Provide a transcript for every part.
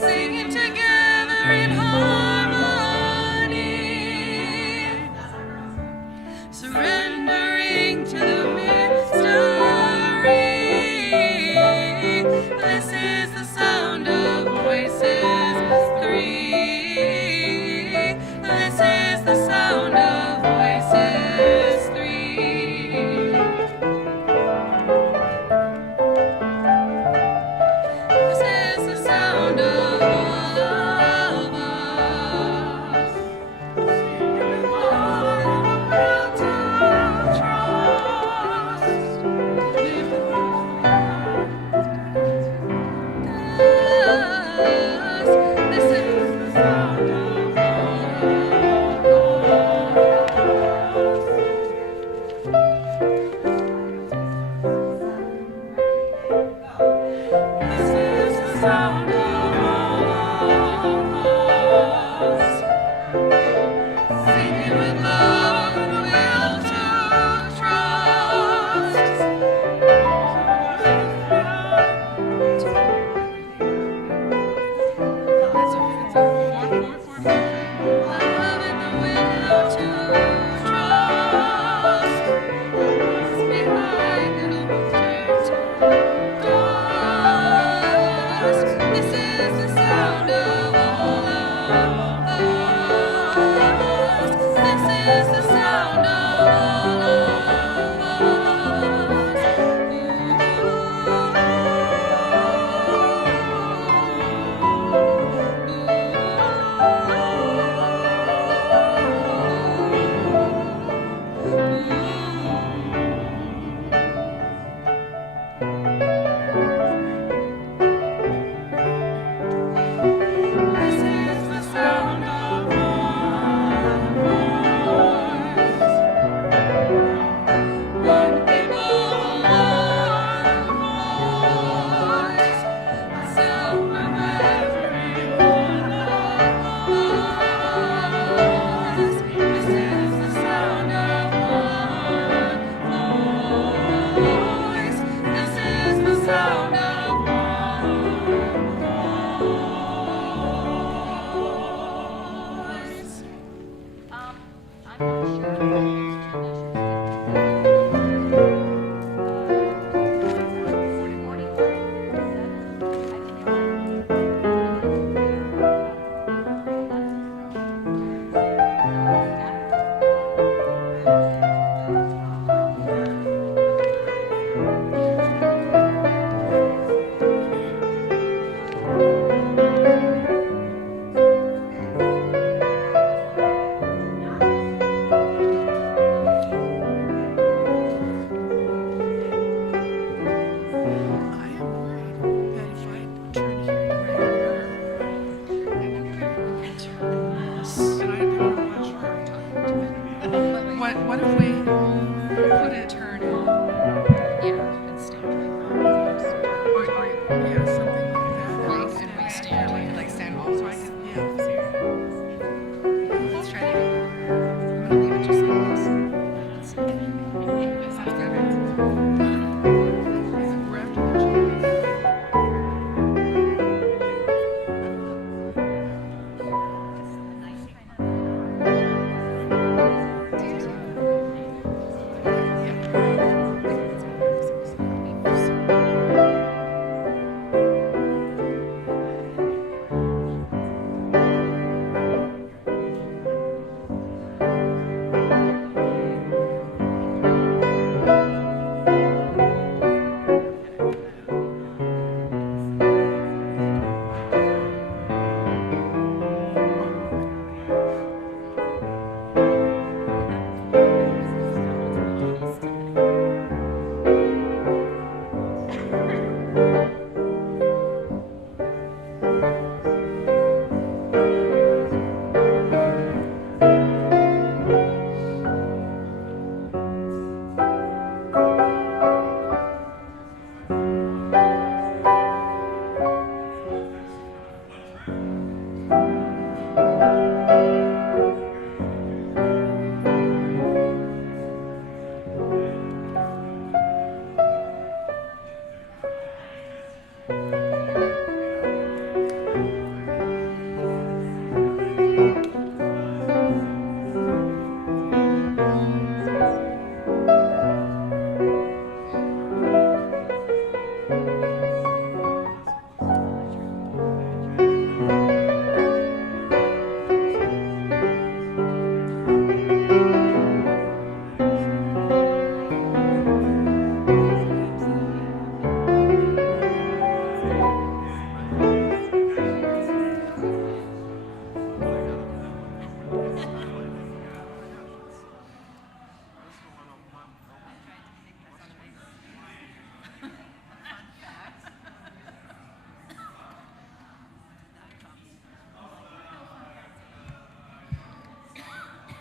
Singing together in harmony. What if we put a turn in? Yeah, and stand or yeah, something like that. And we stand like stand all so I can Let's try it again. I'm gonna leave it just like this. That sounds perfect. We're after the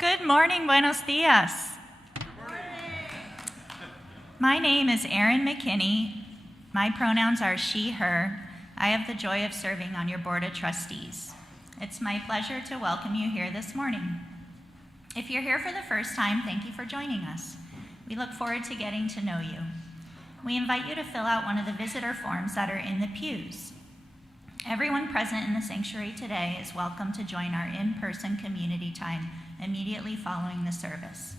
Good morning, buenos dias. My name is Erin McKinney. My pronouns are she, her. I have the joy of serving on your board of trustees. It's my pleasure to welcome you here this morning. If you're here for the first time, thank you for joining us. We look forward to getting to know you. We invite you to fill out one of the visitor forms that are in the pews. Everyone present in the sanctuary today is welcome to join our in-person community time immediately following the service.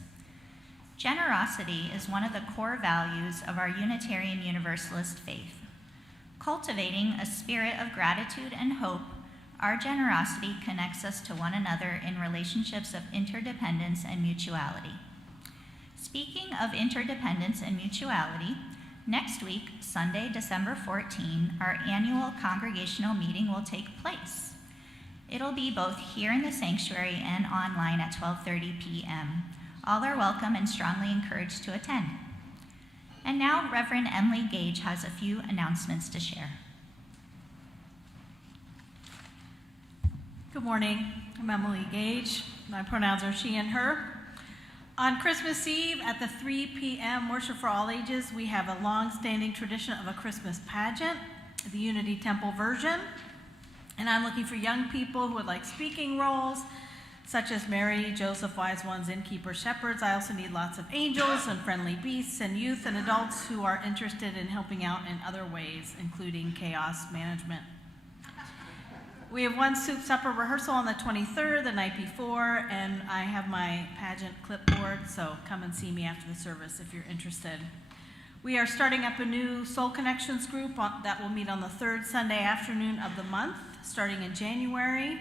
Generosity is one of the core values of our Unitarian Universalist faith. Cultivating a spirit of gratitude and hope, our generosity connects us to one another in relationships of interdependence and mutuality. Speaking of interdependence and mutuality, next week, Sunday, December 14, our annual congregational meeting will take place. It'll be both here in the sanctuary and online at 12:30 p.m. All are welcome and strongly encouraged to attend. And now, Reverend Emily Gage has a few announcements to share. Good morning. I'm Emily Gage. My pronouns are she and her. On Christmas Eve at the 3 p.m. Worship for All Ages, we have a long-standing tradition of a Christmas pageant, the Unity Temple version. And I'm looking for young people who would like speaking roles, such as Mary, Joseph, Wise Ones, Innkeeper, Shepherds. I also need lots of angels and friendly beasts and youth and adults who are interested in helping out in other ways, including chaos management. We have one soup supper rehearsal on the 23rd, the night before, and I have my pageant clipboard, so come and see me after the service if you're interested. We are starting up a new Soul Connections group that will meet on the third Sunday afternoon of the month, starting in January.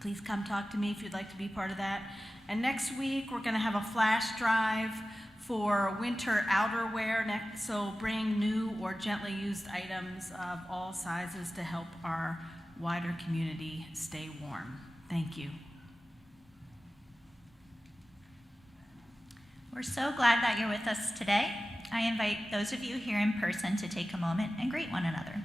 Please come talk to me if you'd like to be part of that. And next week, we're going to have a flash drive for winter outerwear, so bring new or gently used items of all sizes to help our wider community stay warm. Thank you. We're so glad that you're with us today. I invite those of you here in person to take a moment and greet one another.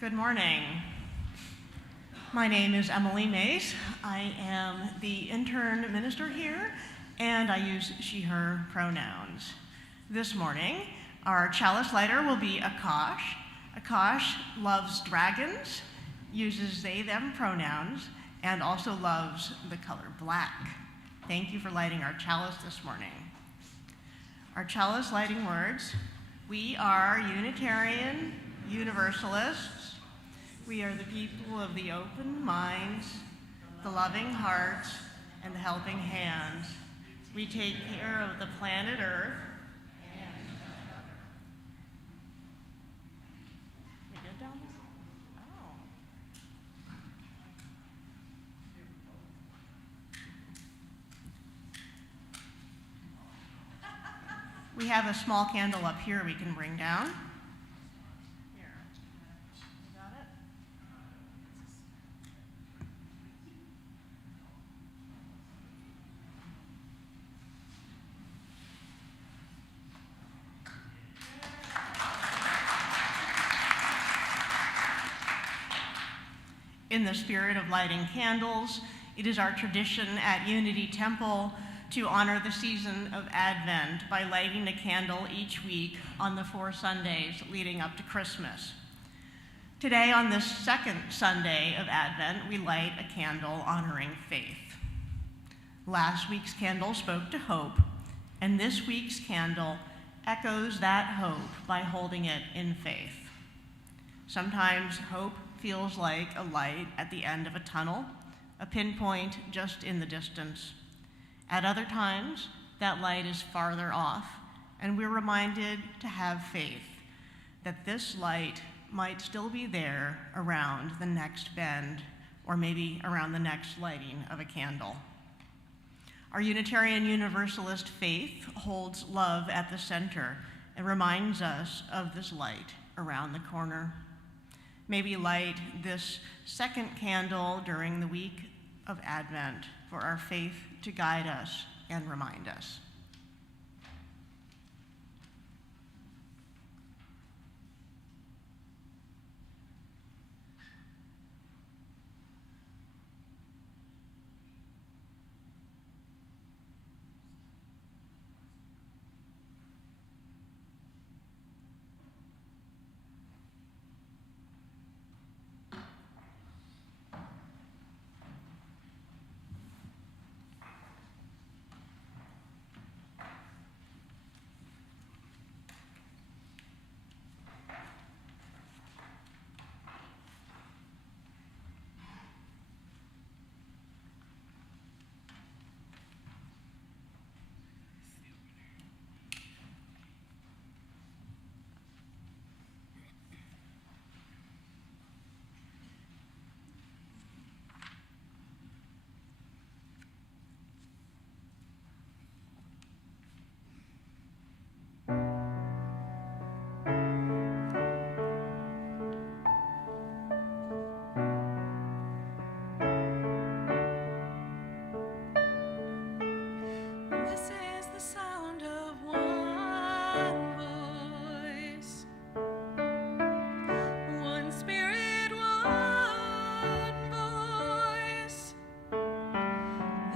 Good morning. My name is Emily Mace. I am the intern minister here, and I use she, her pronouns. This morning, our chalice lighter will be Akash. Akash loves dragons, uses they, them pronouns, and also loves the color black. Thank you for lighting our chalice this morning. Our chalice lighting words: we are Unitarian Universalists. We are the people of the open minds, the loving hearts, and the helping hands. We take care of the planet Earth. We good down there? Oh. We have a small candle up here we can bring down. In the spirit of lighting candles, it is our tradition at Unity Temple to honor the season of Advent by lighting a candle each week on the 4 Sundays leading up to Christmas. Today, on this second Sunday of Advent, we light a candle honoring faith. Last week's candle spoke to hope, and this week's candle echoes that hope by holding it in faith. Sometimes hope feels like a light at the end of a tunnel, a pinpoint just in the distance. At other times, that light is farther off, and we're reminded to have faith that this light might still be there around the next bend, or maybe around the next lighting of a candle. Our Unitarian Universalist faith holds love at the center and reminds us of this light around the corner. May we light this second candle during the week of Advent for our faith to guide us and remind us.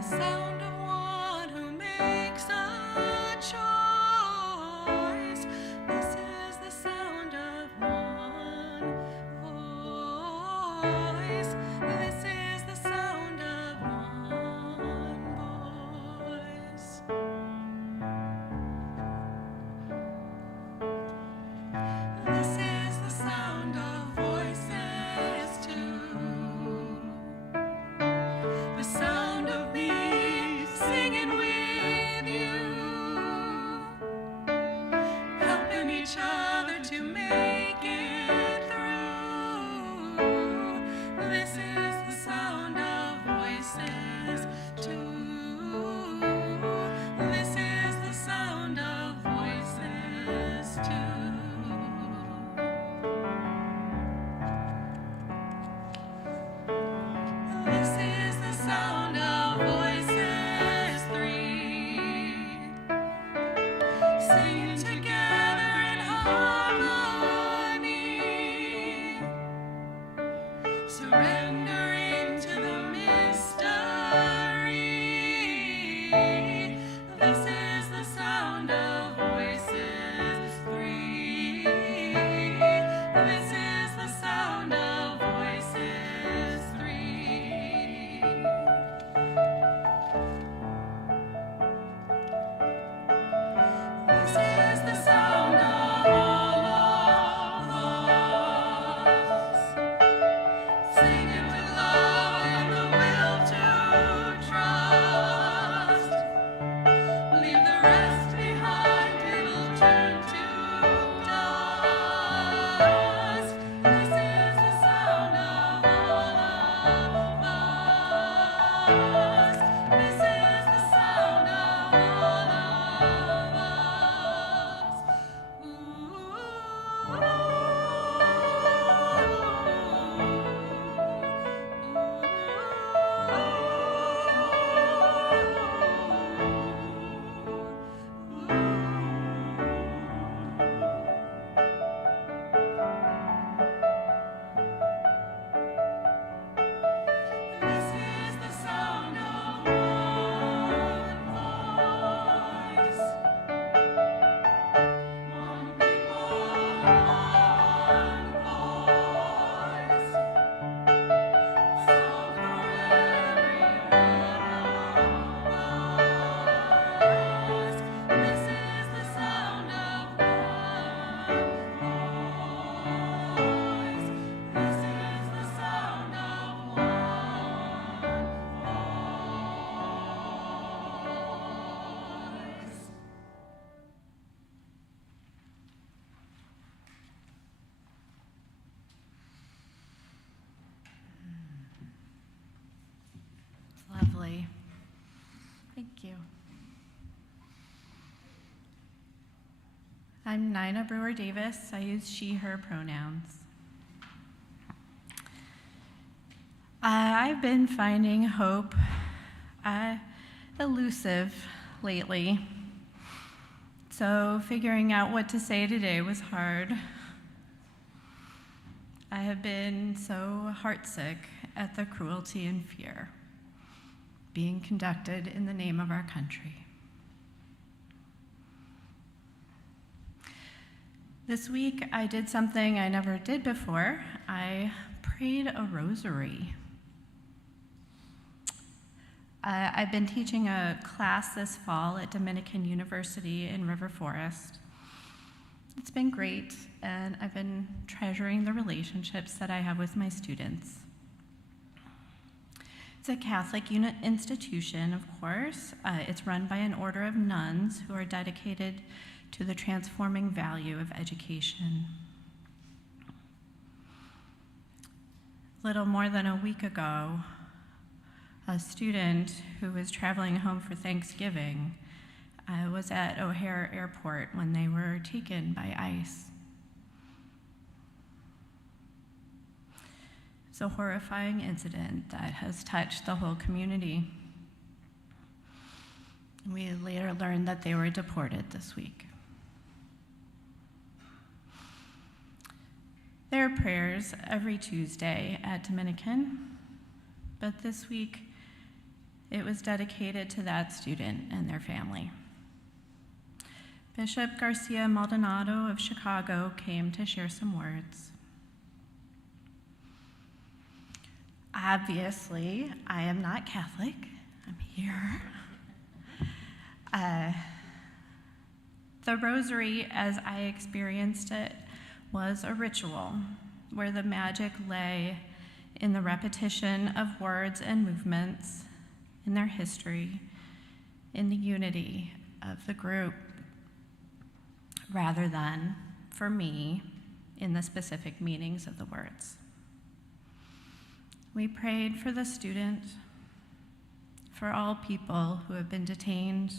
sound of one who makes a choice. This is the sound of one voice. This is the sound of one voice. This is the sound of voices too. The sound of me singing with you, helping each other to make it through. This is the sound of voices too. This is the sound of voices too. This is the sound of voices three, singing together in harmony, surrendering to the mystery. This is the sound of voices three. This is the sound of voices three. This is the sound of all of us, singing with love and the will to trust. Leave the rest behind, it'll turn to dust. This is the sound of all of us. This is the sound of all of us. This is the sound of one voice, one people, one voice, song for every one of us. This is the sound of one voice. This is the sound of one voice. Lovely. Thank you. I'm Nina Brewer Davis. I use she, her pronouns. I've been finding hope elusive lately. So figuring out what to say today was hard. I have been so heartsick at the cruelty and fear being conducted in the name of our country. This week, I did something I never did before. I prayed a rosary. I've been teaching a class this fall at Dominican University in River Forest. It's been great, and I've been treasuring the relationships that I have with my students. It's a Catholic institution, of course. It's run by an order of nuns who are dedicated to the transforming value of education. Little more than a week ago, a student who was traveling home for Thanksgiving was at O'Hare Airport when they were taken by ICE. It's a horrifying incident that has touched the whole community. We later learned that they were deported this week. There are prayers every Tuesday at Dominican, but this week It was dedicated to that student and their family. Bishop Garcia Maldonado of Chicago came to share some words. Obviously, I am not Catholic. I'm here. The rosary, as I experienced it, was a ritual where the magic lay in the repetition of words and movements, in their history, in the unity of the group, rather than, for me, in the specific meanings of the words. We prayed for the student, for all people who have been detained,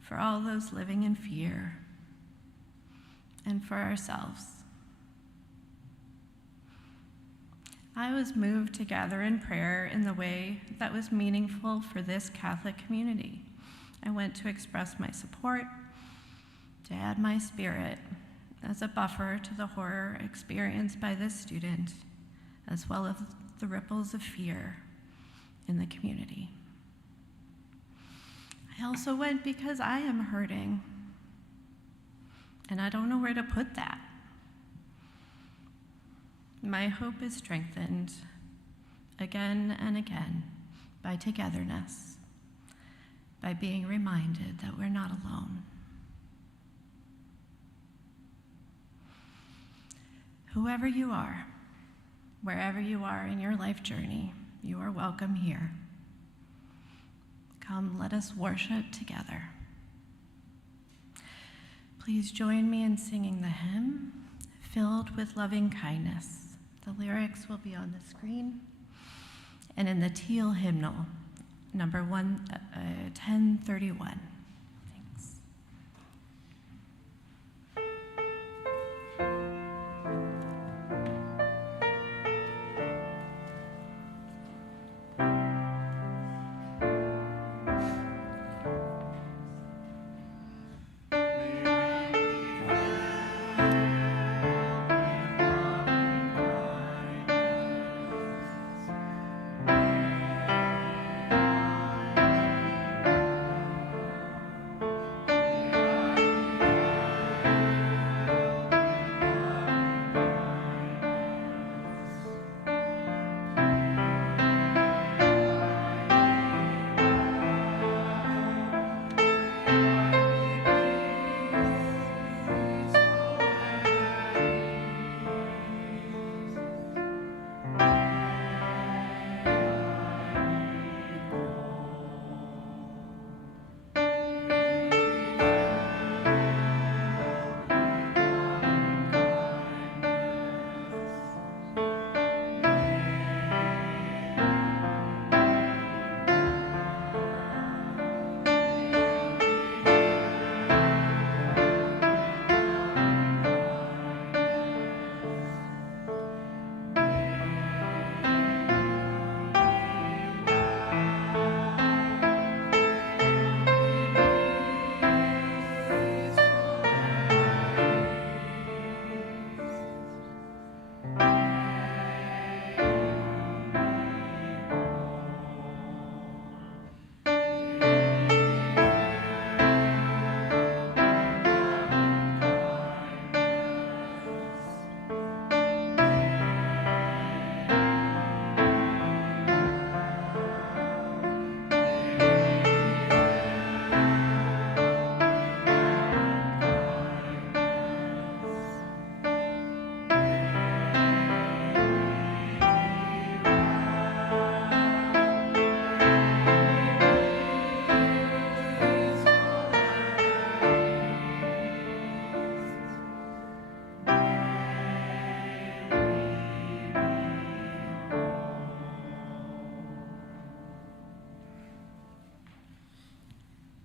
for all those living in fear, and for ourselves. I was moved to gather in prayer in the way that was meaningful for this Catholic community. I went to express my support, to add my spirit as a buffer to the horror experienced by this student, as well as the ripples of fear in the community. I also went because I am hurting, and I don't know where to put that. My hope is strengthened again and again by togetherness, by being reminded that we're not alone. Whoever you are, wherever you are in your life journey, you are welcome here. Come, let us worship together. Please join me in singing the hymn, Filled with Loving Kindness. The lyrics will be on the screen. And in the Teal hymnal, number 1031. Thanks.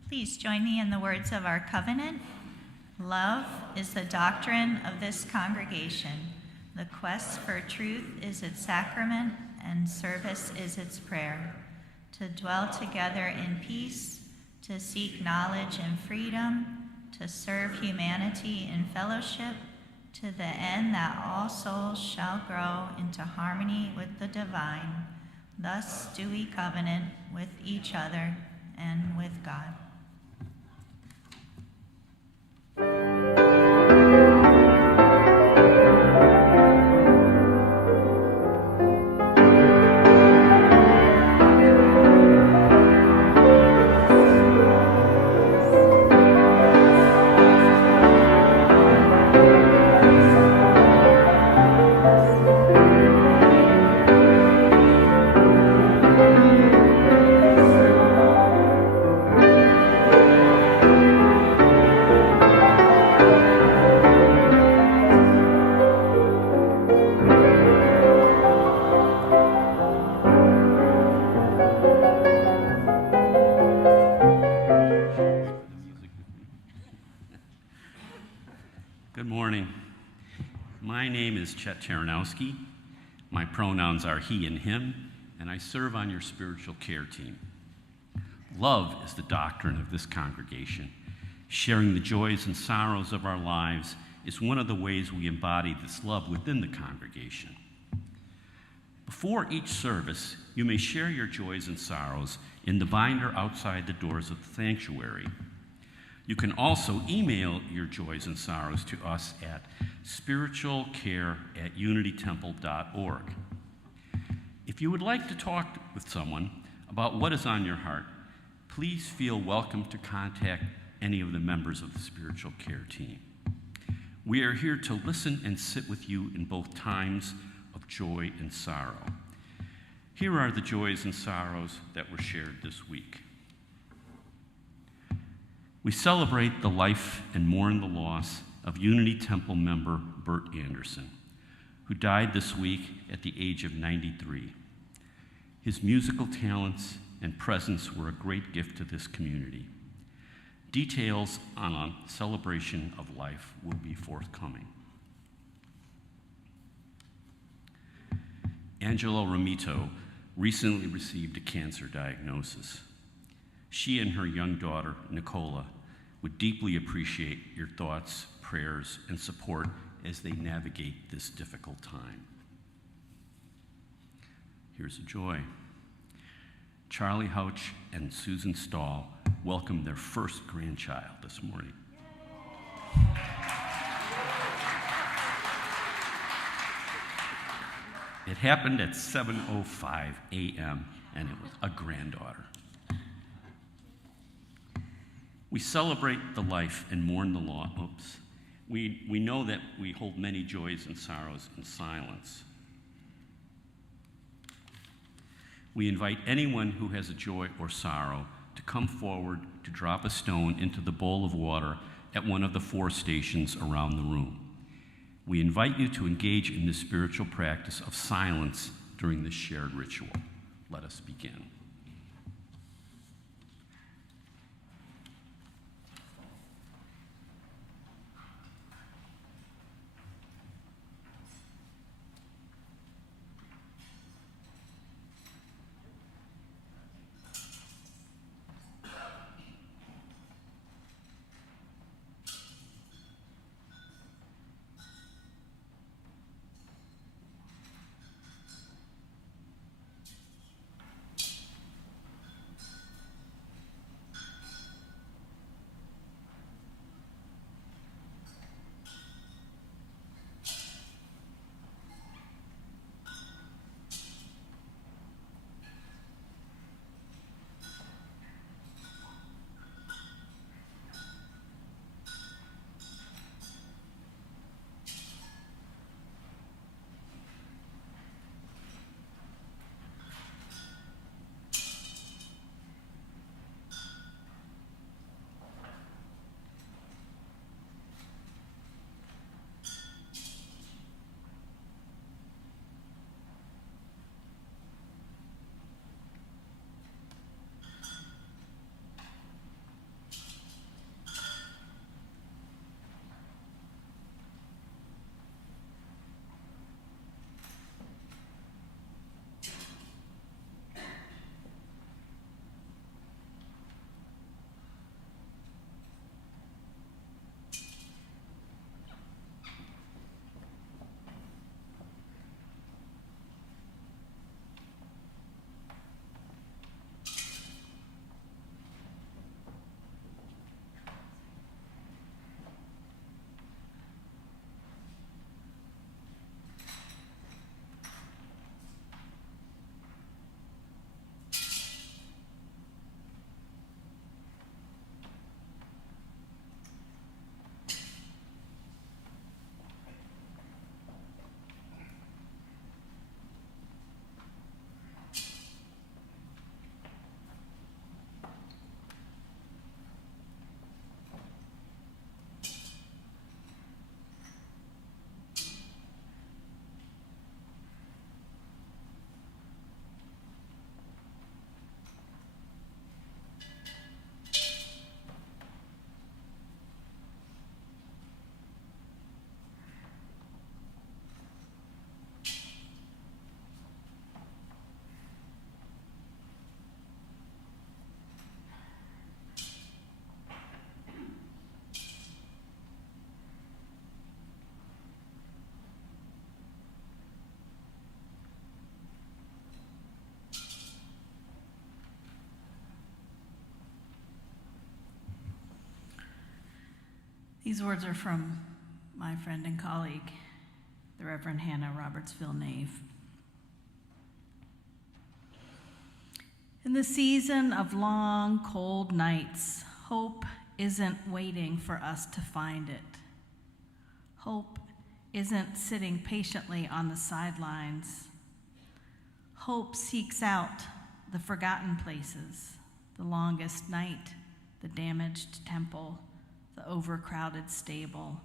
Please join me in the words of our covenant. Love is the doctrine of this congregation. The quest for truth is its sacrament, and service is its prayer. To dwell together in peace, to seek knowledge and freedom, to serve humanity in fellowship, to the end that all souls shall grow into harmony with the divine. Thus do we covenant with each other and with God. Good morning. My name is Chet Charanowski. My pronouns are he and him, and I serve on your spiritual care team. Love is the doctrine of this congregation. Sharing the joys and sorrows of our lives is one of the ways we embody this love within the congregation. Before each service, you may share your joys and sorrows in the binder outside the doors of the sanctuary. You can also email your joys and sorrows to us at spiritualcare@unitytemple.org. If you would like to talk with someone about what is on your heart, please feel welcome to contact any of the members of the spiritual care team. We are here to listen and sit with you in both times of joy and sorrow. Here are the joys and sorrows that were shared this week. We celebrate the life and mourn the loss of Unity Temple member Bert Anderson, who died this week at the age of 93. His musical talents and presence were a great gift to this community. Details on a celebration of life will be forthcoming. Angela Ramito recently received a cancer diagnosis. She and her young daughter, Nicola, would deeply appreciate your thoughts, prayers, and support as they navigate this difficult time. Here's a joy. Charlie Houch and Susan Stahl welcomed their first grandchild this morning. It happened at 7:05 a.m., and it was a granddaughter. We celebrate the life and mourn the loss. We know that we hold many joys and sorrows in silence. We invite anyone who has a joy or sorrow to come forward to drop a stone into the bowl of water at one of the 4 stations around the room. We invite you to engage in the spiritual practice of silence during this shared ritual. Let us begin. These words are from my friend and colleague, the Reverend Hannah Robertsville-Nave. In the season of long, cold nights, hope isn't waiting for us to find it. Hope isn't sitting patiently on the sidelines. Hope seeks out the forgotten places, the longest night, the damaged temple, the overcrowded stable,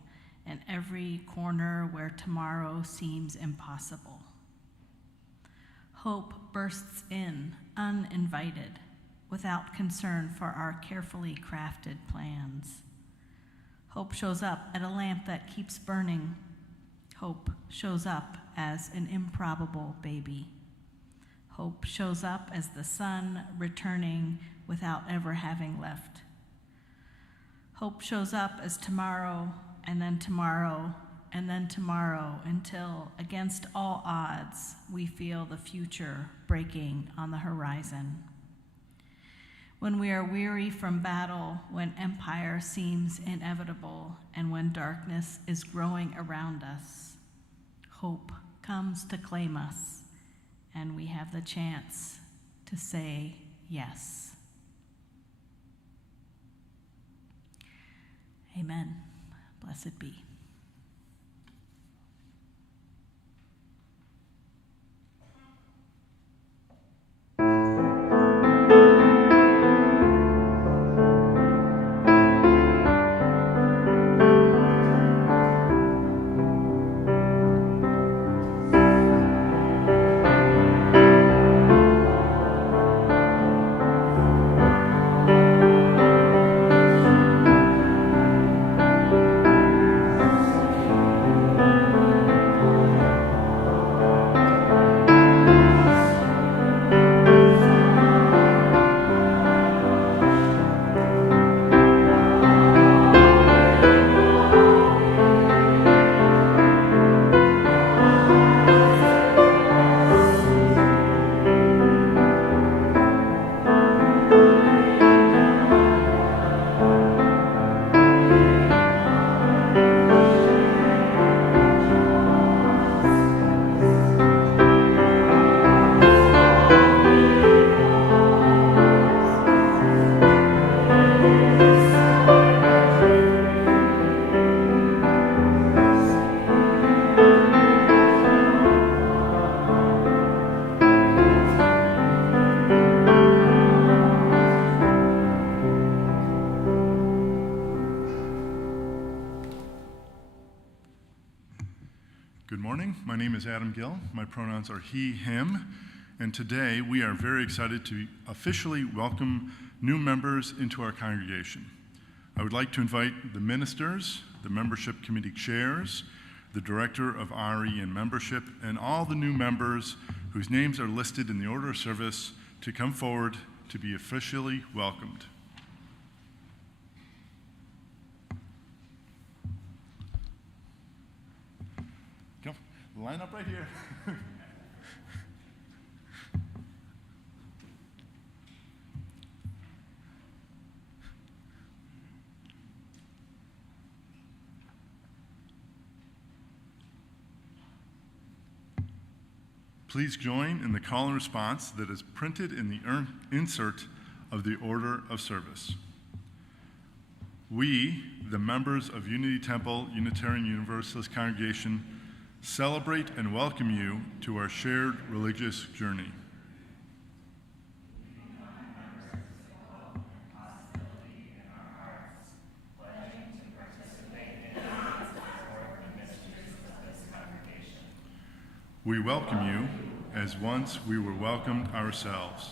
and every corner where tomorrow seems impossible. Hope bursts in, uninvited, without concern for our carefully crafted plans. Hope shows up at a lamp that keeps burning. Hope shows up as an improbable baby. Hope shows up as the sun returning without ever having left. Hope shows up as tomorrow, and then tomorrow, and then tomorrow, until, against all odds, we feel the future breaking on the horizon. When we are weary from battle, when empire seems inevitable, and when darkness is growing around us, hope comes to claim us, and we have the chance to say yes. Amen. Blessed be. Good morning. My name is Adam Gill. My pronouns are he, him, and today we are very excited to officially welcome new members into our congregation. I would like to invite the ministers, the membership committee chairs, the director of RE and membership, and all the new members whose names are listed in the order of service to come forward to be officially welcomed. Line up right here. Please join in the call and response that is printed in the insert of the order of service. We, the members of Unity Temple Unitarian Universalist Congregation, celebrate and welcome you to our shared religious journey. We welcome you as once we were welcomed ourselves.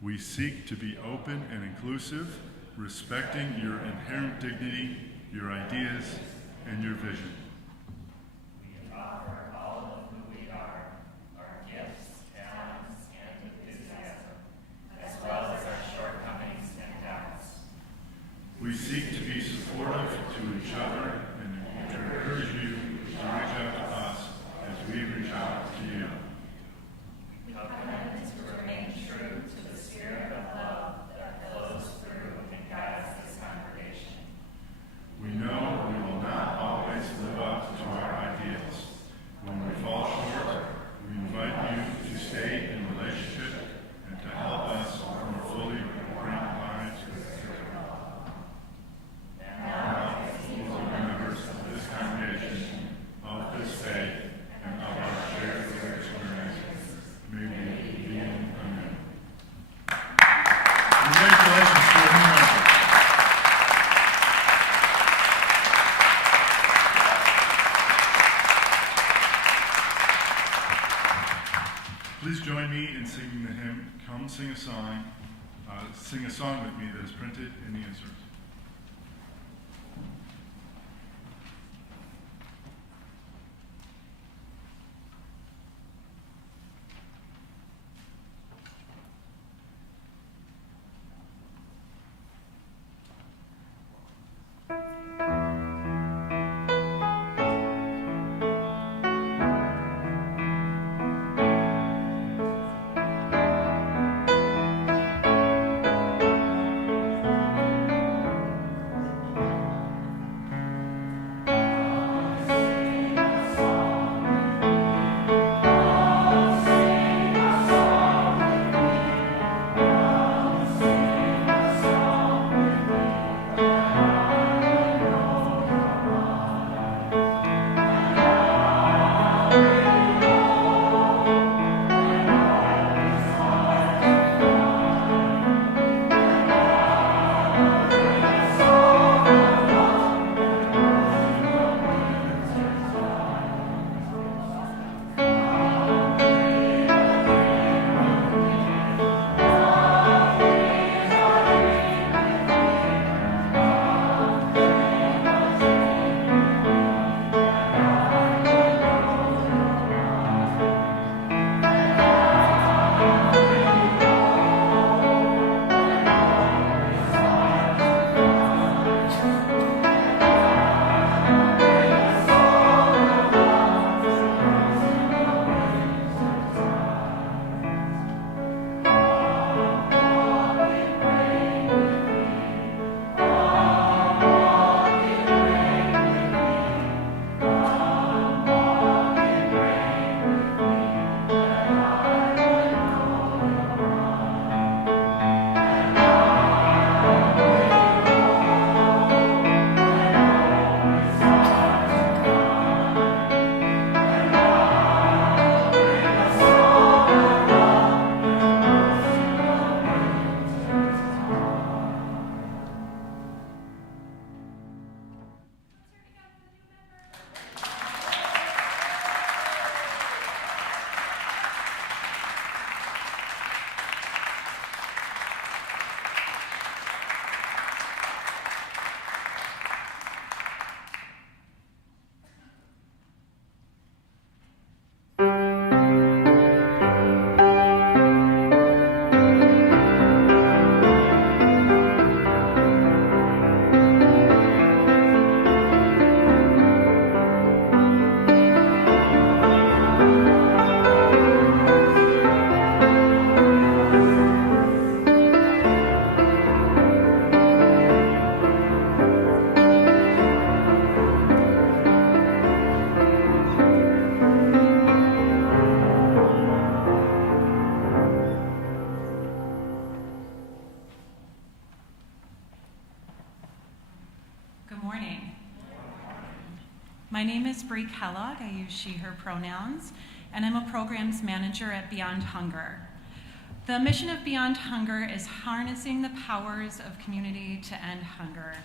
We seek to be open and inclusive, respecting your inherent dignity, your ideas, and your vision. We seek to be supportive to each other and to encourage you to reach out to us as we reach out to you. We covenant to remain true to the spirit of love that flows through and guides this congregation. We know we will singing the hymn, Come Sing a Song with Me, that is printed in the insert. My name is Bree Kellogg. I use she, her pronouns, and I'm a programs manager at Beyond Hunger. The mission of Beyond Hunger is harnessing the powers of community to end hunger.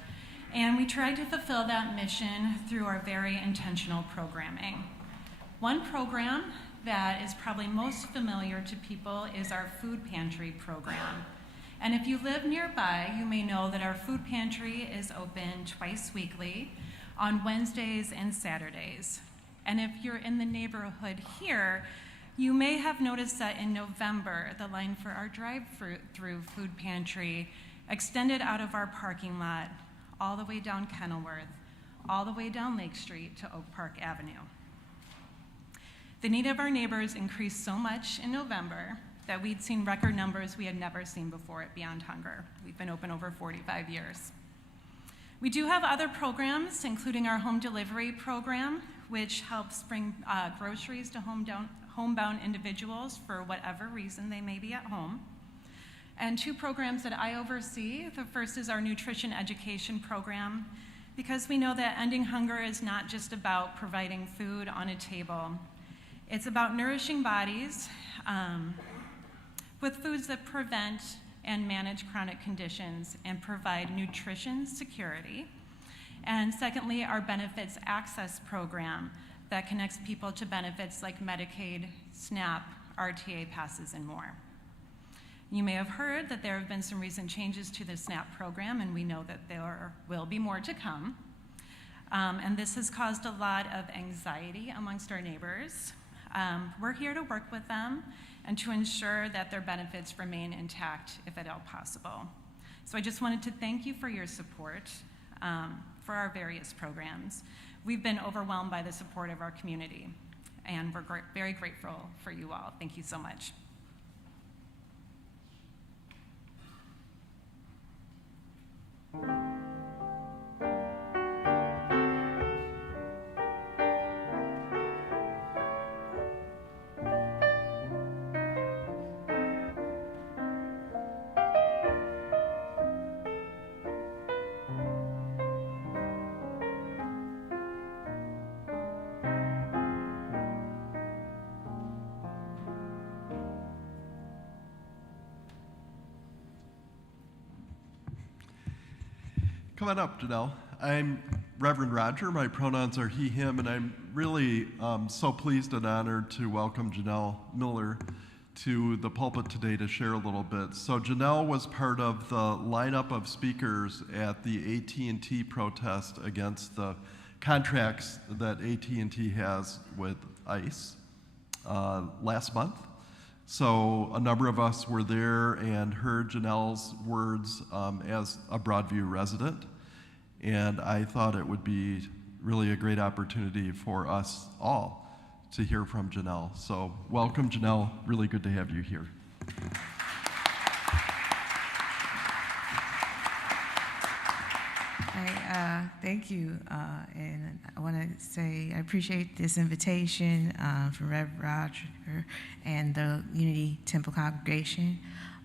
And we try to fulfill that mission through our very intentional programming. One program that is probably most familiar to people is our food pantry program. And if you live nearby, you may know that our food pantry is open twice weekly on Wednesdays and Saturdays. And if you're in the neighborhood here, you may have noticed that in November, the line for our drive-through food pantry extended out of our parking lot all the way down Kenilworth, all the way down Lake Street to Oak Park Avenue. The need of our neighbors increased so much in November that we'd seen record numbers we had never seen before at Beyond Hunger. We've been open over 45 years. We do have other programs, including our home delivery program, which helps bring groceries to homebound individuals for whatever reason they may be at home. And two programs that I oversee. The first is our nutrition education program, because we know that ending hunger is not just about providing food on a table. It's about nourishing bodies with foods that prevent and manage chronic conditions and provide nutrition security. And secondly, our benefits access program that connects people to benefits like Medicaid, SNAP, RTA passes, and more. You may have heard that there have been some recent changes to the SNAP program, and we know that there will be more to come. And this has caused a lot of anxiety amongst our neighbors. We're here to work with them and to ensure that their benefits remain intact if at all possible. So I just wanted to thank you for your support for our various programs. We've been overwhelmed by the support of our community, and we're very grateful for you all. Thank you so much. Come on up, Janelle. I'm Reverend Roger. My pronouns are he, him, and I'm really so pleased and honored to welcome Janelle Miller to the pulpit today to share a little bit. So Janelle was part of the lineup of speakers at the AT&T protest against the contracts that AT&T has with ICE last month. So a number of us were there and heard Janelle's words as a Broadview resident, and I thought it would be really a great opportunity for us all to hear from Janelle. So welcome, Janelle. Really good to have you here. Thank you, and I want to say I appreciate this invitation from Reverend Roger and the Unity Temple congregation.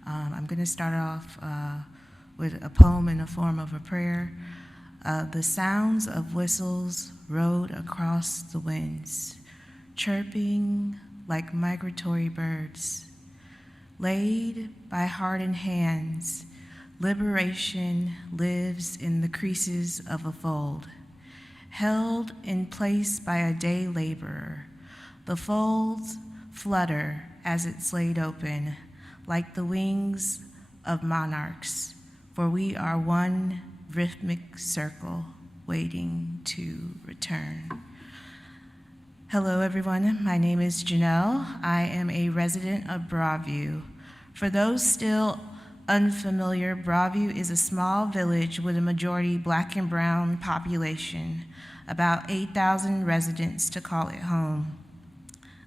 I'm going to start off with a poem in the form of a prayer. The sounds of whistles rode across the winds, chirping like migratory birds. Laid by hardened hands, liberation lives in the creases of a fold, held in place by a day laborer. The folds flutter as it's laid open, like the wings of monarchs, for we are one rhythmic circle waiting to return. Hello, everyone. My name is Janelle. I am a resident of Broadview. For those still unfamiliar, Broadview is a small village with a majority Black and brown population, about 8,000 residents to call it home.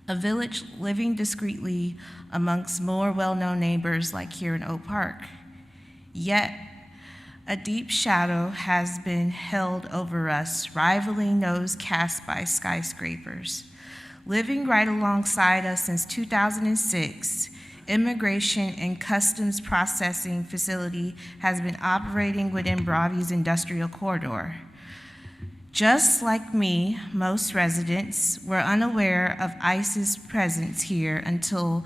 A village living discreetly amongst more well-known neighbors like here in Oak Park. Yet, a deep shadow has been held over us, rivaling those cast by skyscrapers. Living right alongside us since 2006, Immigration and Customs Processing Facility has been operating within Broadview's industrial corridor. Just like me, most residents were unaware of ICE's presence here until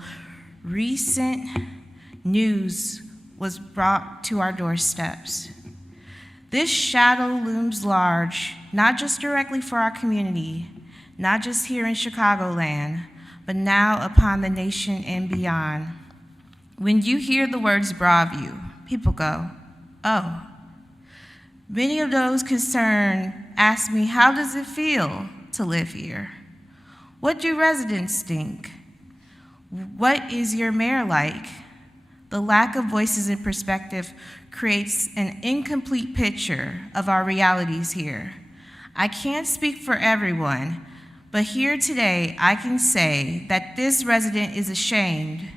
recent news was brought to our doorsteps. This shadow looms large, not just directly for our community, not just here in Chicagoland, but now upon the nation and beyond. When you hear the words Broadview, people go, oh. Many of those concerned ask me, how does it feel to live here? What do residents think? What is your mayor like? The lack of voices and perspective creates an incomplete picture of our realities here. I can't speak for everyone, but here today, I can say that this resident is ashamed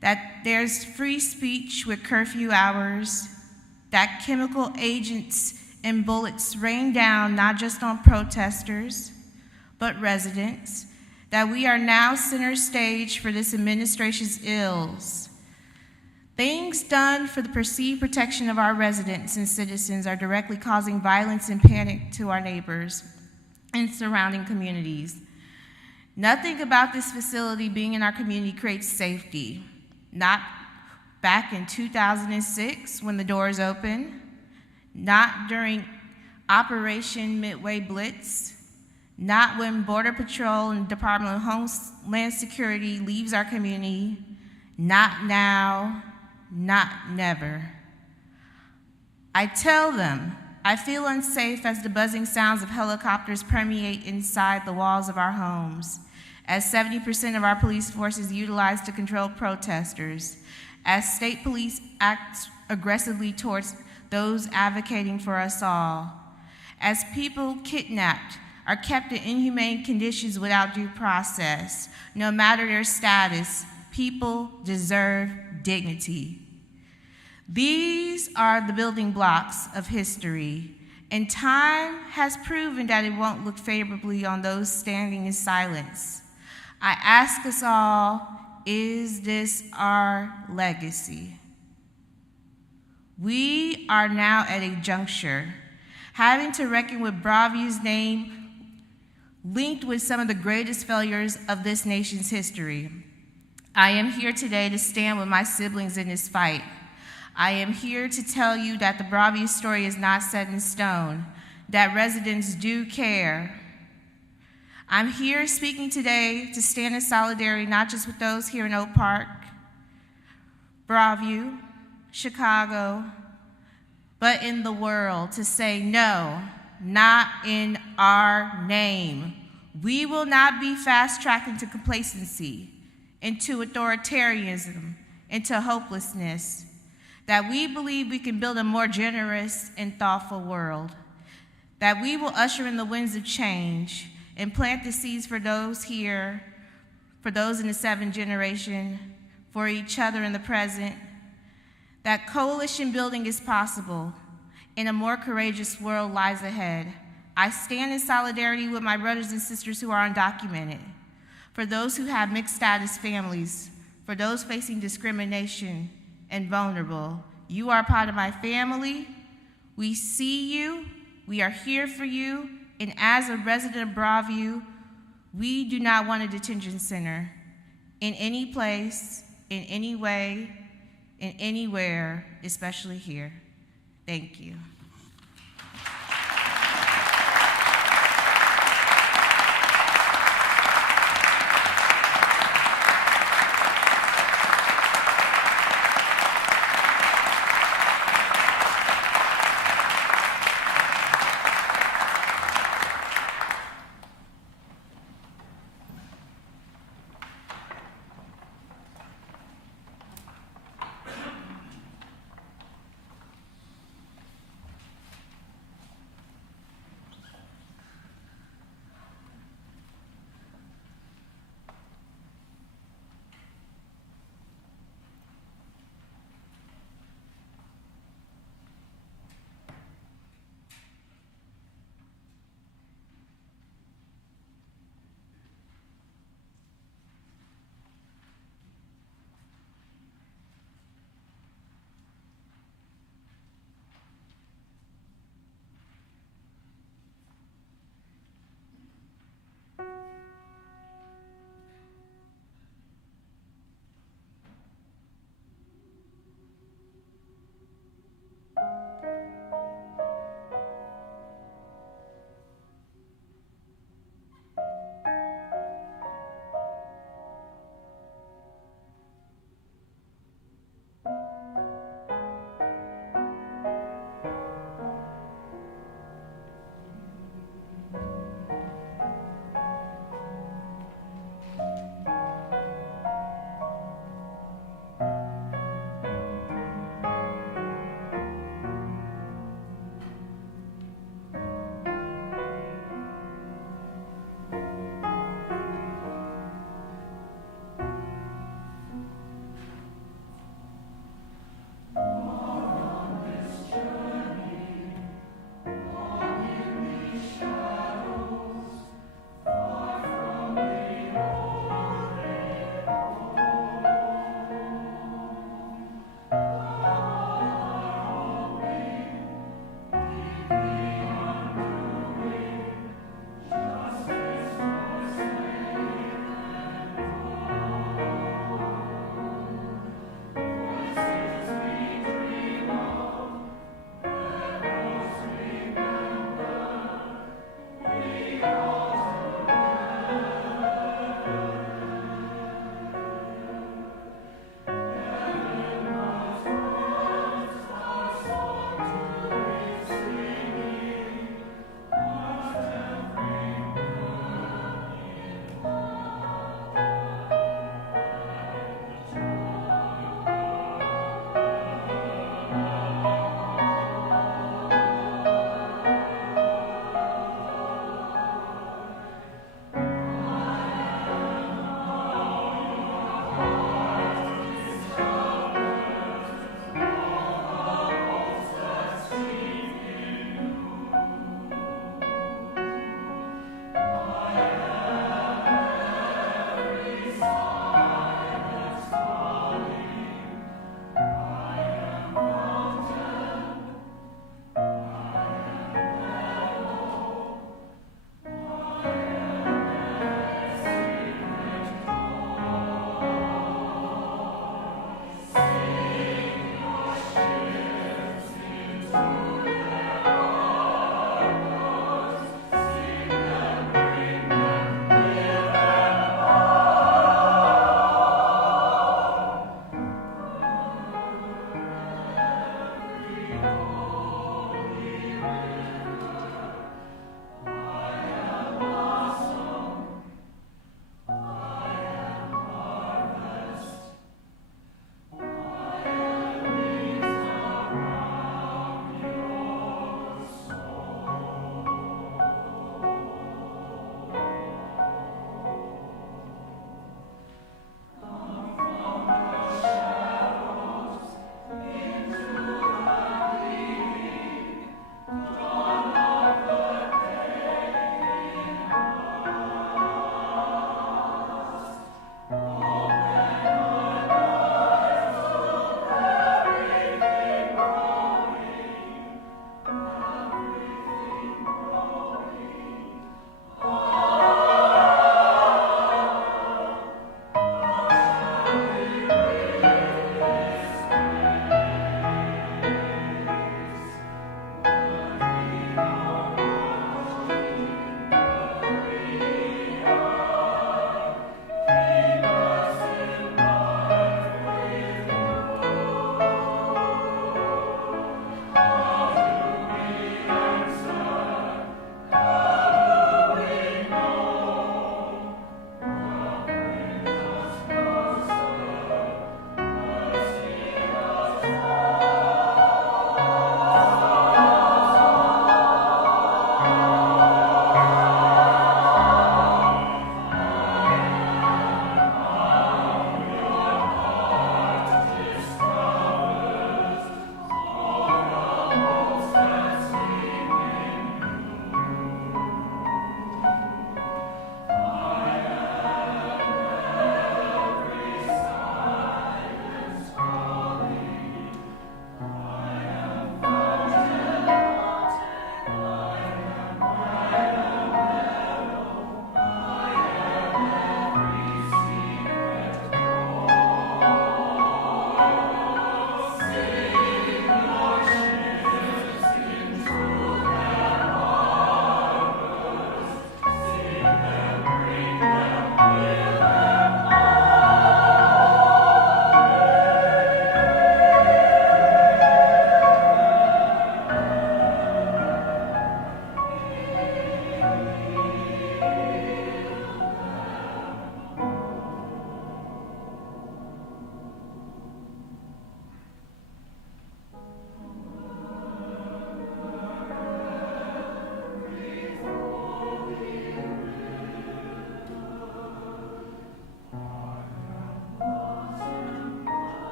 that there's free speech with curfew hours, that chemical agents and bullets rain down not just on protesters, but residents, that we are now center stage for this administration's ills. Things done for the perceived protection of our residents and citizens are directly causing violence and panic to our neighbors and surrounding communities. Nothing about this facility being in our community creates safety. Not back in 2006 when the doors opened, not during Operation Midway Blitz, not when Border Patrol and Department of Homeland Security leaves our community, Not now, not never. I tell them I feel unsafe as the buzzing sounds of helicopters permeate inside the walls of our homes, as 70% of our police force is utilized to control protesters, as state police act aggressively towards those advocating for us all, as people kidnapped are kept in inhumane conditions without due process. No matter their status, people deserve dignity. These are the building blocks of history, and time has proven that it won't look favorably on those standing in silence. I ask us all, is this our legacy? We are now at a juncture, having to reckon with Broadview's name linked with some of the greatest failures of this nation's history. I am here today to stand with my siblings in this fight. I am here to tell you that the Broadview story is not set in stone, that residents do care. I'm here speaking today to stand in solidarity not just with those here in Oak Park, Broadview, Chicago, but in the world, to say no, not in our name. We will not be fast-tracked into complacency, into authoritarianism, into hopelessness, that we believe we can build a more generous and thoughtful world, that we will usher in the winds of change and plant the seeds for those here, for those in the seventh generation, for each other in the present, that coalition building is possible and a more courageous world lies ahead. I stand in solidarity with my brothers and sisters who are undocumented, for those who have mixed status families, for those facing discrimination and vulnerable. You are part of my family. We see you. We are here for you. And as a resident of Broadview, we do not want a detention center in any place, in any way, in anywhere, especially here. Thank you.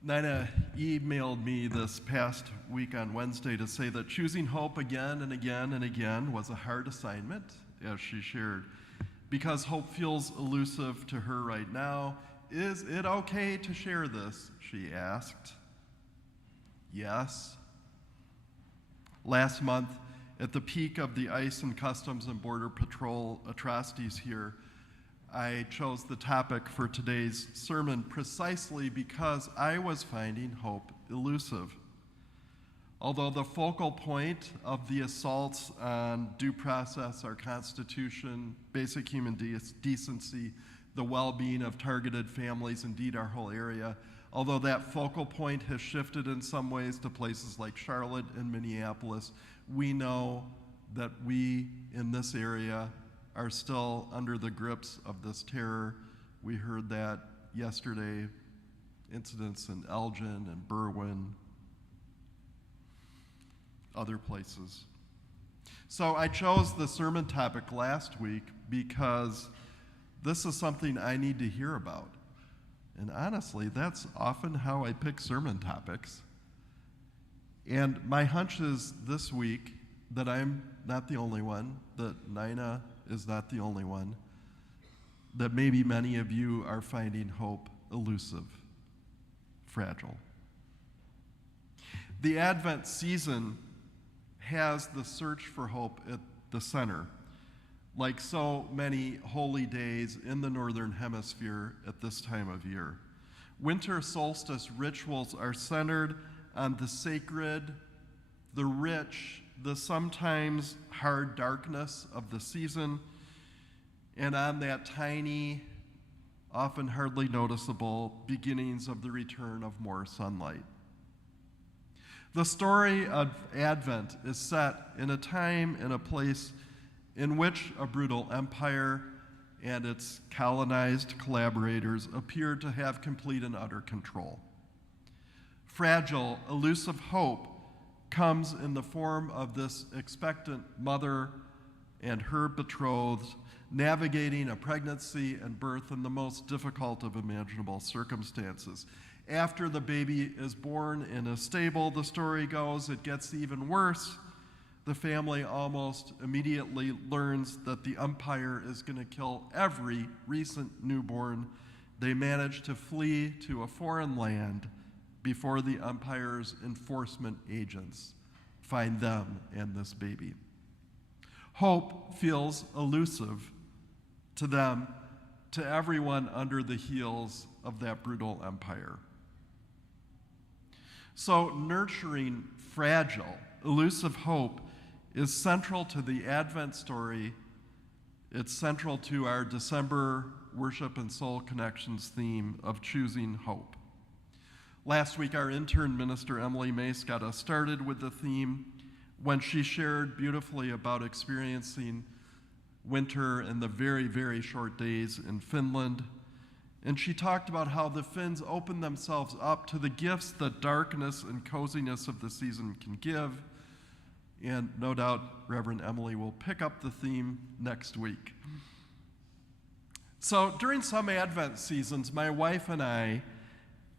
Nina emailed me this past week on Wednesday to say that choosing hope again and again and again was a hard assignment, as she shared, because hope feels elusive to her right now. Is it okay to share this? She asked. Yes. Last month, at the peak of the ICE and Customs and Border Patrol atrocities here, I chose the topic for today's sermon precisely because I was finding hope elusive. Although the focal point of the assaults on due process, our Constitution, basic human decency, the well-being of targeted families, indeed our whole area, although that focal point has shifted in some ways to places like Charlotte and Minneapolis, we know that we in this area are still under the grips of this terror. We heard that yesterday, incidents in Elgin and Berwyn, other places. So I chose the sermon topic last week because this is something I need to hear about. And honestly, that's often how I pick sermon topics. And my hunch is this week that I'm not the only one, that Nina is not the only one, that maybe many of you are finding hope elusive, fragile. The Advent season has the search for hope at the center, like so many holy days in the Northern Hemisphere at this time of year. Winter solstice rituals are centered on the sacred, the rich, the sometimes hard darkness of the season, and on that tiny, often hardly noticeable beginnings of the return of more sunlight. The story of Advent is set in a time and a place in which a brutal empire and its colonized collaborators appeared to have complete and utter control. Fragile, elusive hope comes in the form of this expectant mother and her betrothed navigating a pregnancy and birth in the most difficult of imaginable circumstances. After the baby is born in a stable, the story goes, it gets even worse. The family almost immediately learns that the umpire is going to kill every recent newborn. They manage to flee to a foreign land before the umpire's enforcement agents find them and this baby. Hope feels elusive to them, to everyone under the heels of that brutal empire. So nurturing fragile, elusive hope is central to the Advent story. It's central to our December Worship and Soul Connections theme of choosing hope. Last week, our intern minister, Emily Mace, got us started with the theme when she shared beautifully about experiencing winter and the very, very short days in Finland. And she talked about how the Finns opened themselves up to the gifts that darkness and coziness of the season can give. And no doubt Reverend Emily will pick up the theme next week. So during some Advent seasons, my wife and I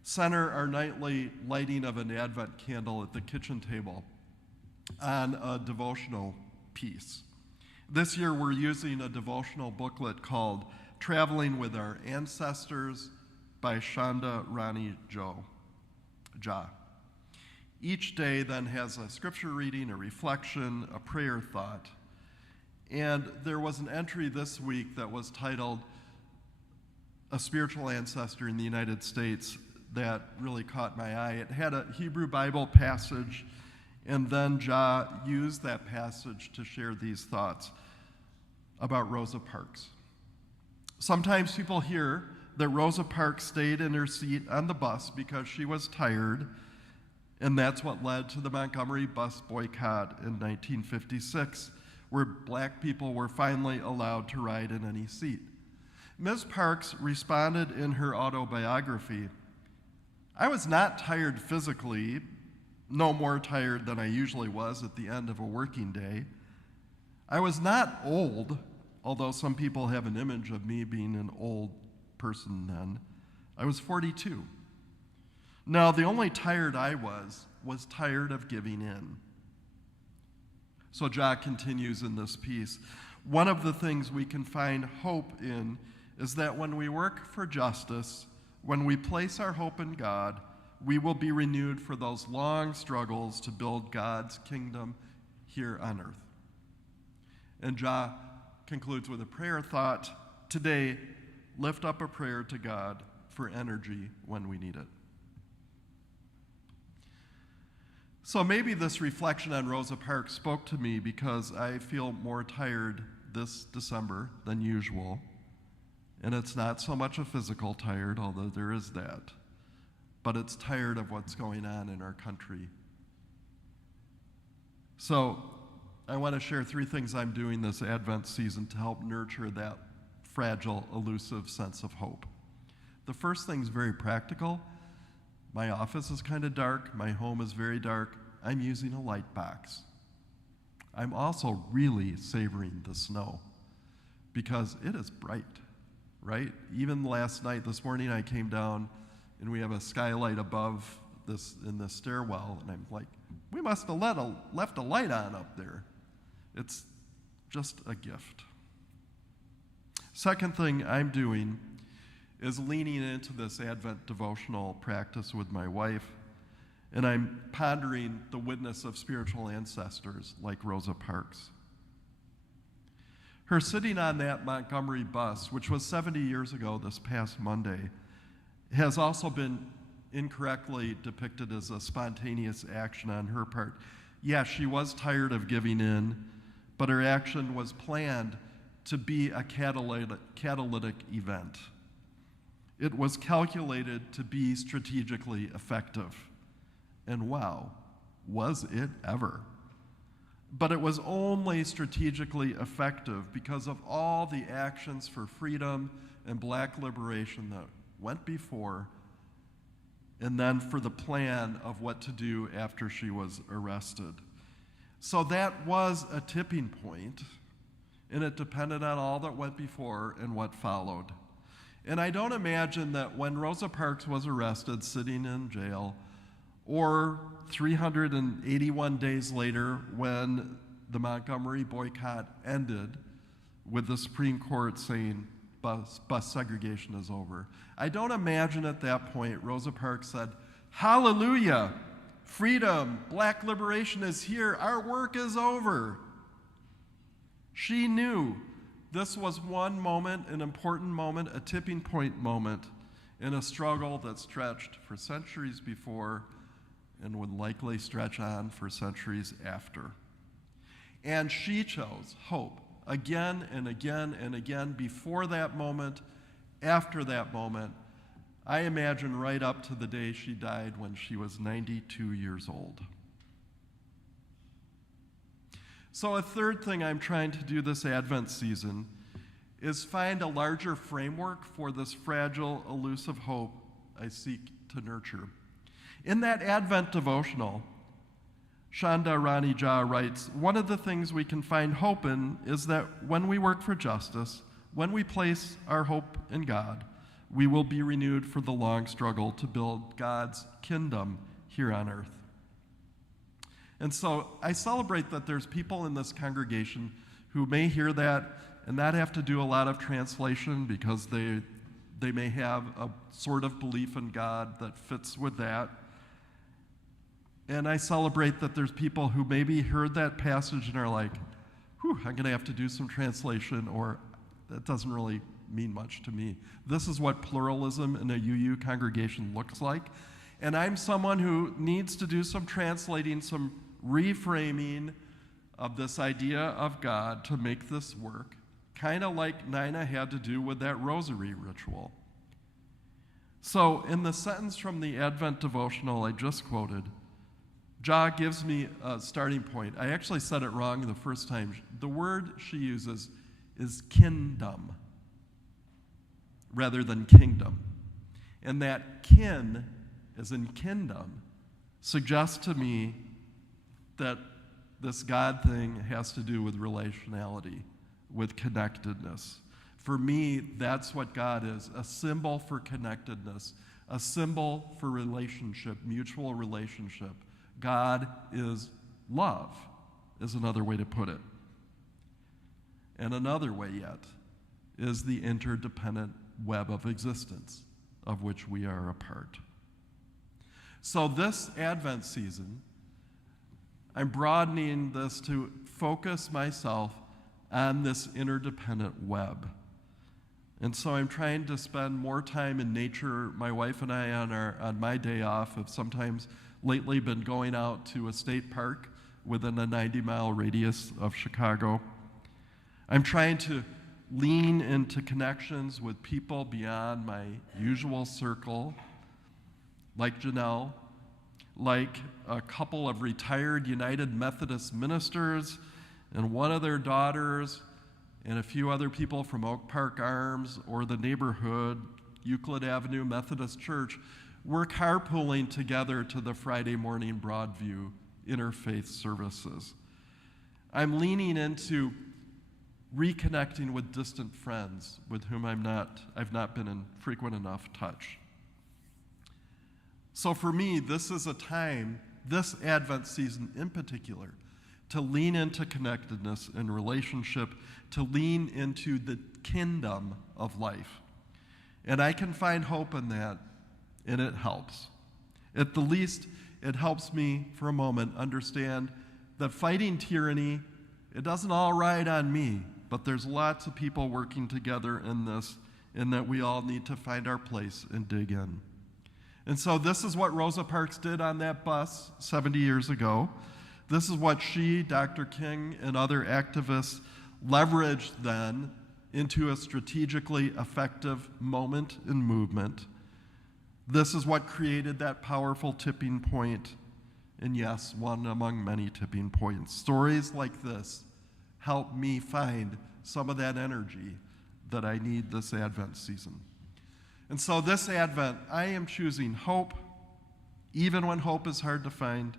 center our nightly lighting of an Advent candle at the kitchen table on a devotional piece. This year we're using a devotional booklet called Traveling with Our Ancestors by Shonda Rani Jha. Each day then has a scripture reading, a reflection, a prayer thought. And there was an entry this week that was titled A Spiritual Ancestor in the United States that really caught my eye. It had a Hebrew Bible passage, and then Jha used that passage to share these thoughts about Rosa Parks. Sometimes people hear that Rosa Parks stayed in her seat on the bus because she was tired, and that's what led to the Montgomery bus boycott in 1956, where black people were finally allowed to ride in any seat. Ms. Parks responded in her autobiography, "I was not tired physically, no more tired than I usually was at the end of a working day. I was not old, although some people have an image of me being an old person then. I was 42. No, the only tired I was tired of giving in. So Jack continues in this piece. One of the things we can find hope in is that when we work for justice, when we place our hope in God, we will be renewed for those long struggles to build God's kingdom here on earth. And Jack concludes with a prayer thought. Today, lift up a prayer to God for energy when we need it. So maybe this reflection on Rosa Parks spoke to me because I feel more tired this December than usual. And it's not so much a physical tired, although there is that, but it's tired of what's going on in our country. So I want to share 3 things I'm doing this Advent season to help nurture that fragile, elusive sense of hope. The first thing is very practical. My office is kind of dark. My home is very dark. I'm using a light box. I'm also really savoring the snow because it is bright, right? Even last night, this morning, I came down and we have a skylight above this in the stairwell, and I'm like, we must have left a light on up there. It's just a gift. Second thing I'm doing is leaning into this Advent devotional practice with my wife, and I'm pondering the witness of spiritual ancestors like Rosa Parks. Her sitting on that Montgomery bus, which was 70 years ago this past Monday, has also been incorrectly depicted as a spontaneous action on her part. Yes, she was tired of giving in, but her action was planned to be a catalytic event. It was calculated to be strategically effective. And wow, was it ever? But it was only strategically effective because of all the actions for freedom and black liberation that went before, and then for the plan of what to do after she was arrested. So that was a tipping point, and it depended on all that went before and what followed. And I don't imagine that when Rosa Parks was arrested, sitting in jail, or 381 days later when the Montgomery boycott ended with the Supreme Court saying bus segregation is over, I don't imagine at that point Rosa Parks said, "Hallelujah, freedom, black liberation is here, our work is over." She knew this was one moment, an important moment, a tipping point moment in a struggle that stretched for centuries before and would likely stretch on for centuries after. And she chose hope again and again and again before that moment, after that moment, I imagine right up to the day she died when she was 92 years old. So a third thing I'm trying to do this Advent season is find a larger framework for this fragile, elusive hope I seek to nurture. In that Advent devotional, Shanda Rani Jha writes, one of the things we can find hope in is that when we work for justice, when we place our hope in God, we will be renewed for the long struggle to build God's kingdom here on earth. And so I celebrate that there's people in this congregation who may hear that and not have to do a lot of translation because they may have a sort of belief in God that fits with that. And I celebrate that there's people who maybe heard that passage and are like, whew, I'm going to have to do some translation, or that doesn't really mean much to me. This is what pluralism in a UU congregation looks like. And I'm someone who needs to do some translating, some reframing of this idea of God to make this work, kind of like Nina had to do with that rosary ritual. So in the sentence from the Advent devotional I just quoted, Jha gives me a starting point. I actually said it wrong the first time. The word she uses is kingdom rather than kingdom. And that kin, as in kingdom, suggests to me that this God thing has to do with relationality, with connectedness. For me, that's what God is, a symbol for connectedness, a symbol for relationship, mutual relationship. God is love, is another way to put it. And another way yet is the interdependent web of existence of which we are a part. So this Advent season, I'm broadening this to focus myself on this interdependent web. And so I'm trying to spend more time in nature. My wife and I, on my day off, have sometimes lately been going out to a state park within a 90-mile radius of Chicago. I'm trying to lean into connections with people beyond my usual circle, like Janelle, like a couple of retired United Methodist ministers and one of their daughters and a few other people from Oak Park Arms or the neighborhood, Euclid Avenue Methodist Church. We're carpooling together to the Friday morning Broadview interfaith services. I'm leaning into reconnecting with distant friends with whom I've not been in frequent enough touch. So for me, this is a time, this Advent season in particular, to lean into connectedness and relationship, to lean into the kingdom of life. And I can find hope in that, and it helps. At the least, it helps me for a moment understand that fighting tyranny, it doesn't all ride on me, but there's lots of people working together in this, and that we all need to find our place and dig in. And so this is what Rosa Parks did on that bus 70 years ago. This is what she, Dr. King, and other activists leveraged then into a strategically effective moment in movement. This is what created that powerful tipping point, and yes, one among many tipping points. Stories like this help me find some of that energy that I need this Advent season. And so this Advent, I am choosing hope, even when hope is hard to find.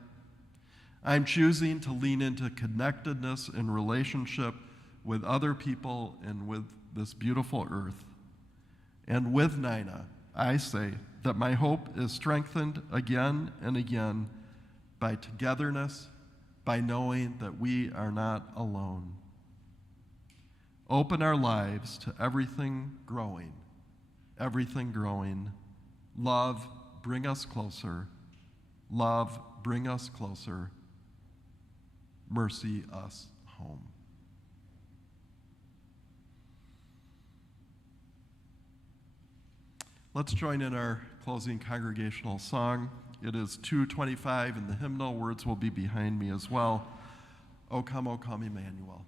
I'm choosing to lean into connectedness and relationship with other people and with this beautiful earth. And with Nina, I say that my hope is strengthened again and again by togetherness, by knowing that we are not alone. Open our lives to everything growing. Love, bring us closer. Love, bring us closer. Mercy us home. Let's join in our closing congregational song. It is 2:25 in the hymnal. Words will be behind me as well. O come, Emmanuel.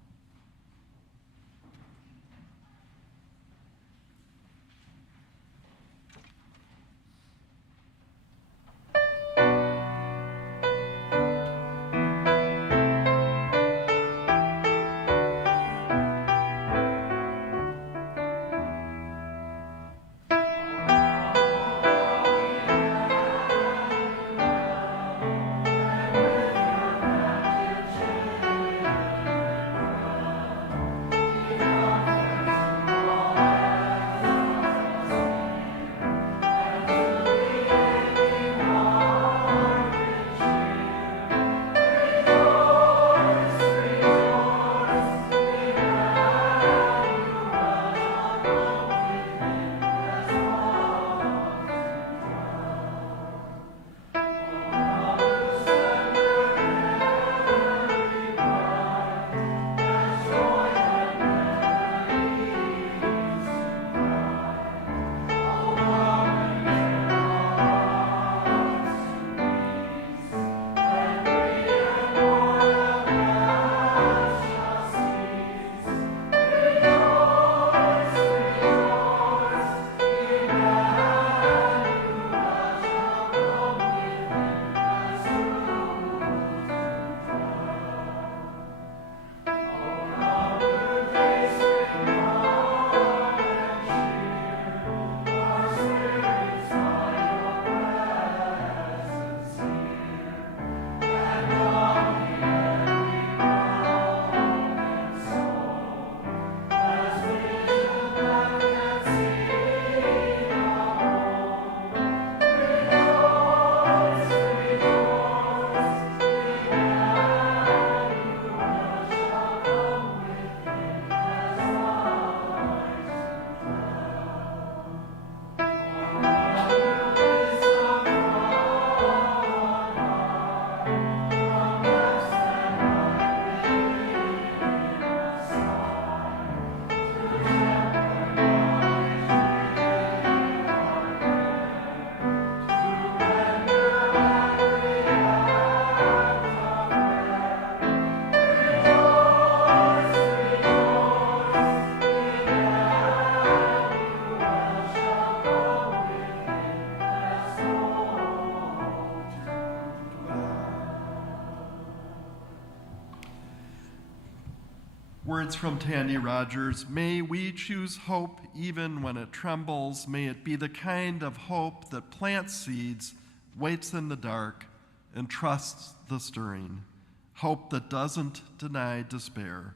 Words from Tandy Rogers. May we choose hope even when it trembles. May it be the kind of hope that plants seeds, waits in the dark, and trusts the stirring. Hope that doesn't deny despair,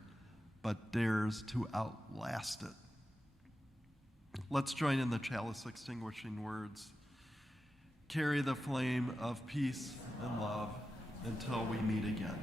but dares to outlast it. Let's join in the chalice extinguishing words. Carry the flame of peace and love until we meet again.